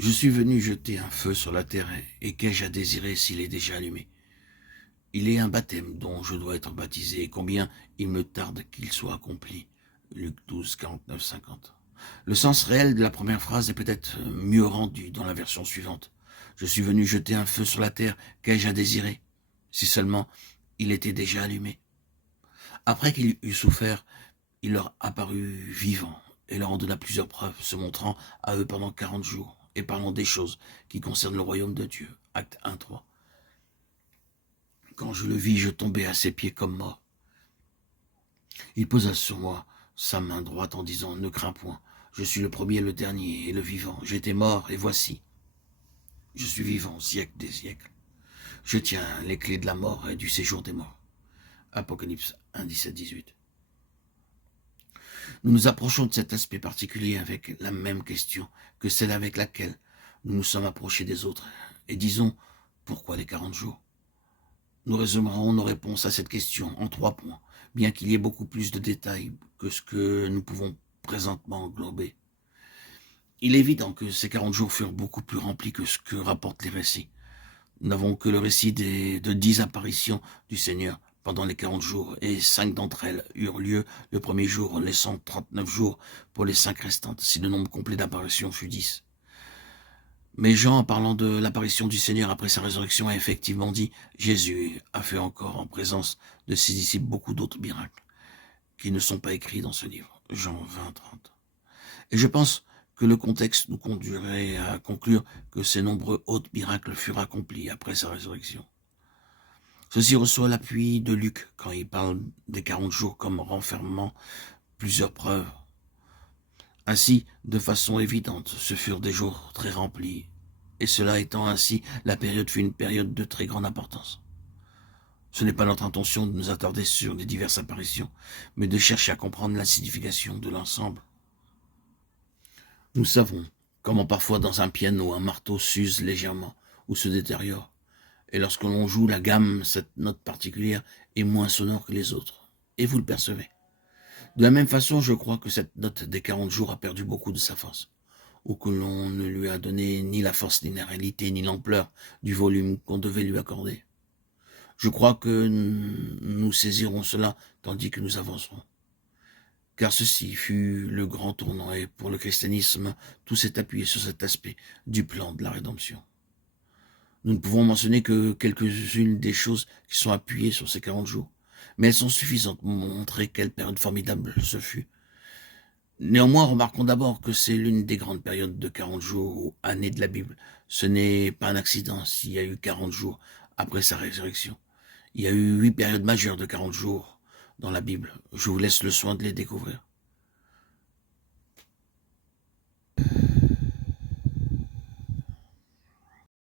Je suis venu jeter un feu sur la terre, et qu'ai-je à désirer s'il est déjà allumé? Il est un baptême dont je dois être baptisé, et combien il me tarde qu'il soit accompli. Luc 12, 49, 50. Le sens réel de la première phrase est peut-être mieux rendu dans la version suivante. Je suis venu jeter un feu sur la terre, qu'ai-je à désirer? Si seulement il était déjà allumé. Après qu'il eut souffert, il leur apparut vivant, et leur en donna plusieurs preuves, se montrant à eux pendant 40 jours, et parlant des choses qui concernent le royaume de Dieu. Acte 1, 3. Quand je le vis, je tombai à ses pieds comme mort. Il posa sur moi sa main droite en disant, ne crains point, je suis le premier, le dernier et le vivant. J'étais mort, et voici, je suis vivant au siècle des siècles. Je tiens les clés de la mort et du séjour des morts. Apocalypse 1, 17, 18. Nous nous approchons de cet aspect particulier avec la même question que celle avec laquelle nous nous sommes approchés des autres. Et disons, pourquoi les 40 jours? Nous résumerons nos réponses à cette question en 3 points, bien qu'il y ait beaucoup plus de détails que ce que nous pouvons présentement englober. Il est évident que ces 40 jours furent beaucoup plus remplis que ce que rapportent les récits. Nous n'avons que le récit de 10 apparitions du Seigneur pendant les 40 jours, et 5 d'entre elles eurent lieu le premier jour, laissant 39 jours pour les 5 restantes, si le nombre complet d'apparitions fut 10. Mais Jean, en parlant de l'apparition du Seigneur après sa résurrection, a effectivement dit « Jésus a fait encore en présence de ses disciples beaucoup d'autres miracles qui ne sont pas écrits dans ce livre. » Jean 20, 30. Et je pense que le contexte nous conduirait à conclure que ces nombreux autres miracles furent accomplis après sa résurrection. Ceci reçoit l'appui de Luc quand il parle des 40 jours comme renfermant plusieurs preuves. Ainsi, de façon évidente, ce furent des jours très remplis, et cela étant ainsi, la période fut une période de très grande importance. Ce n'est pas notre intention de nous attarder sur les diverses apparitions, mais de chercher à comprendre la signification de l'ensemble. Nous savons comment parfois dans un piano, un marteau s'use légèrement ou se détériore. Et lorsque l'on joue la gamme, cette note particulière est moins sonore que les autres. Et vous le percevez. De la même façon, je crois que cette note des 40 jours a perdu beaucoup de sa force, ou que l'on ne lui a donné ni la force, ni la réalité, ni l'ampleur du volume qu'on devait lui accorder. Je crois que nous saisirons cela tandis que nous avancerons. Car ceci fut le grand tournant, et pour le christianisme, tout s'est appuyé sur cet aspect du plan de la rédemption. Nous ne pouvons mentionner que quelques-unes des choses qui sont appuyées sur ces 40 jours, mais elles sont suffisantes pour montrer quelle période formidable ce fut. Néanmoins, remarquons d'abord que c'est l'une des grandes périodes de 40 jours ou années de la Bible. Ce n'est pas un accident s'il y a eu 40 jours après sa résurrection. Il y a eu 8 périodes majeures de 40 jours dans la Bible. Je vous laisse le soin de les découvrir.